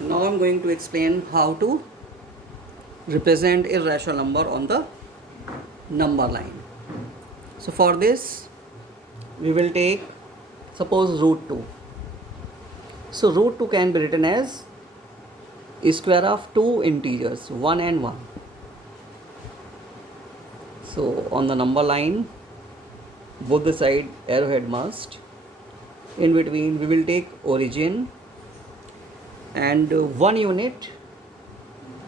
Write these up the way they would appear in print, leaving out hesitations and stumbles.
Now I'm going to explain how to represent irrational number on the number line. So for this we will take, suppose, root 2. So root 2 can be written as square of two integers 1 and 1. So on the number line, both the side arrowhead must. In between we will take origin and 1 unit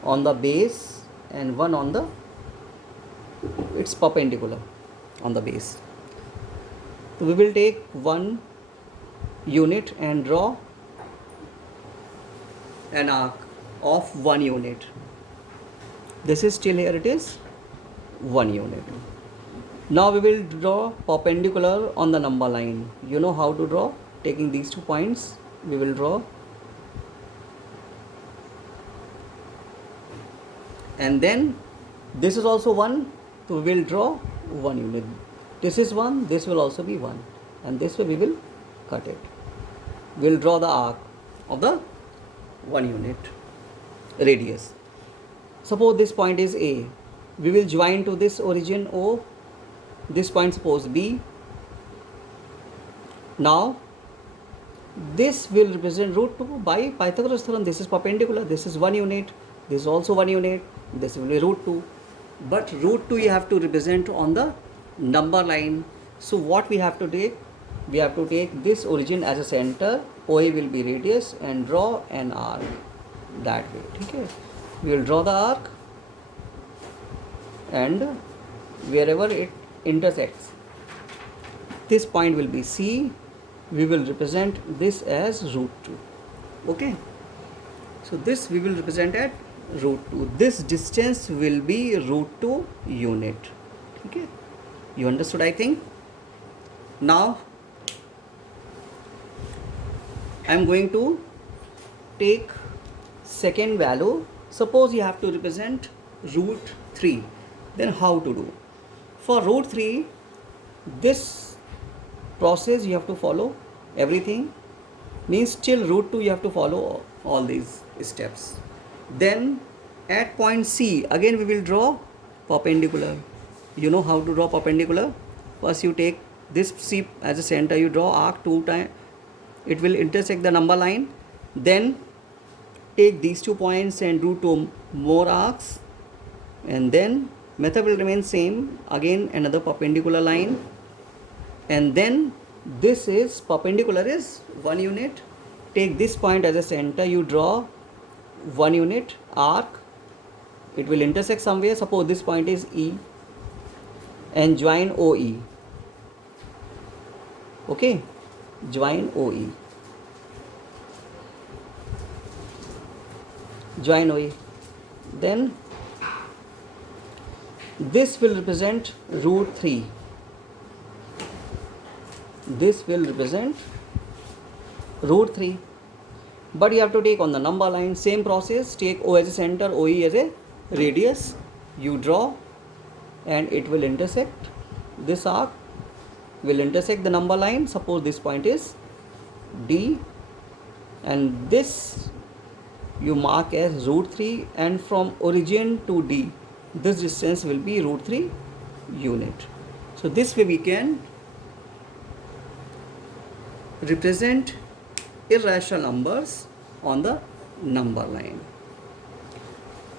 on the base and 1 on the, it's perpendicular on the base. So we will take 1 unit and draw an arc of 1 unit. This is still here, it is 1 unit. Now we will draw perpendicular on the number line. You know how to draw. Taking these 2 points, we will draw, and then this is also 1, so we will draw 1 unit. This is 1, this will also be 1, and this way we will cut it. We will draw the arc of the 1 unit radius. Suppose this point is A, we will join to this origin O, this point suppose B. Now this will represent root 2 by Pythagoras theorem. This is perpendicular, this is 1 unit, this is also 1 unit, this will be root 2. But root 2 you have to represent on the number line. So what we have to take? We have to take this origin as a center, OA will be radius, and draw an arc that way. Okay, we will draw the arc, and wherever it intersects, this point will be C. We will represent this as root 2. Okay, so this we will represent at root 2. This distance will be root 2 unit. Okay, you understood, I think. Now I am going to take second value. Suppose you have to represent root 3. Then how to do? For root 3, this process you have to follow everything, means till root 2 you have to follow all these steps. Then at point C, again we will draw perpendicular. You know how to draw perpendicular. First you take this C as a center, you draw arc 2 times, it will intersect the number line. Then take these 2 points and do 2 more arcs, and then method will remain same. Again another perpendicular line, and then this is perpendicular is 1 unit. Take this point as a center, you draw 1 unit arc, it will intersect somewhere. Suppose this point is E, and join OE. Okay, join OE, join OE. Then this will represent root 3. This will represent root 3. But you have to take on the number line, same process. Take O as a center, OE as a radius. You draw, and it will intersect. This arc will intersect the number line. Suppose this point is D, and this you mark as root 3, and from origin to D, this distance will be root 3 unit. So this way we can represent irrational numbers on the number line.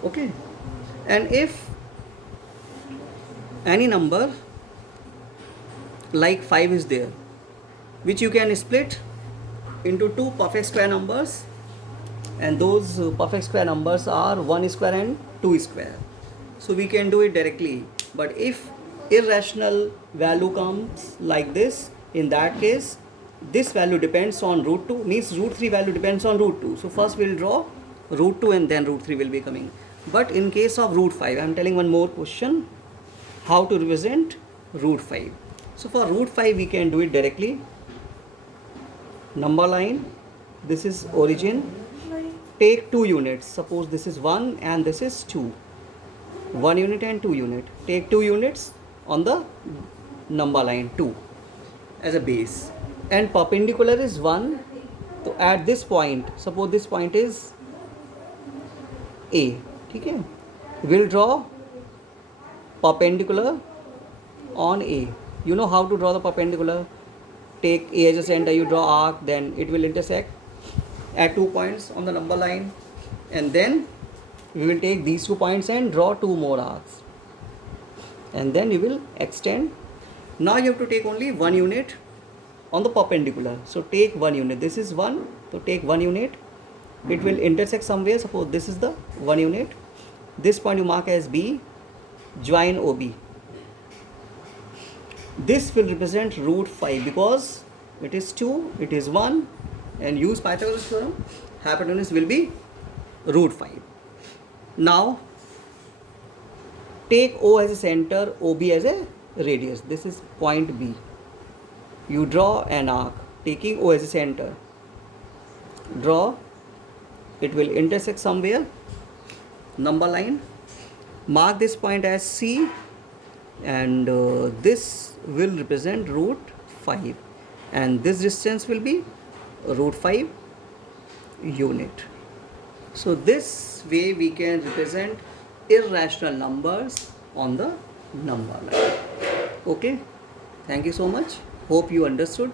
Okay, and if any number like 5 is there, which you can split into 2 perfect square numbers, and those perfect square numbers are 1 square and 2 square, so we can do it directly. But if irrational value comes like this, in that case this value depends on root 2, means root 3 value depends on root 2. So first we will draw root 2 and then root 3 will be coming. But in case of root 5, I am telling one more question, how to represent root 5. So for root 5 we can do it directly. Number line, this is origin, take 2 units. Suppose this is 1 and this is 2. 1 unit and 2 unit. Take 2 units on the number line 2 as a base, and perpendicular is 1. So at this point, suppose this point is A. ठीक है, we'll draw perpendicular on A. You know how to draw the perpendicular. Take A as a center, you draw arc, then it will intersect at 2 points on the number line, and then we will take these 2 points and draw 2 more arcs, and then you will extend. Now you have to take only 1 unit on the perpendicular, so take 1 unit. This is 1, so take 1 unit. It will intersect somewhere. Suppose this is the 1 unit. This point you mark as B. Join OB. This will represent root 5 because it is 2, it is 1, and use Pythagoras theorem. Hypotenuse will be root 5. Now take O as a center, OB as a radius. This is point B. You draw an arc taking O as a center. Draw. It will intersect somewhere. Number line. Mark this point as C, and this will represent root 5, and this distance will be root 5 unit. So this way we can represent irrational numbers on the number line. Okay, thank you so much. Hope you understood.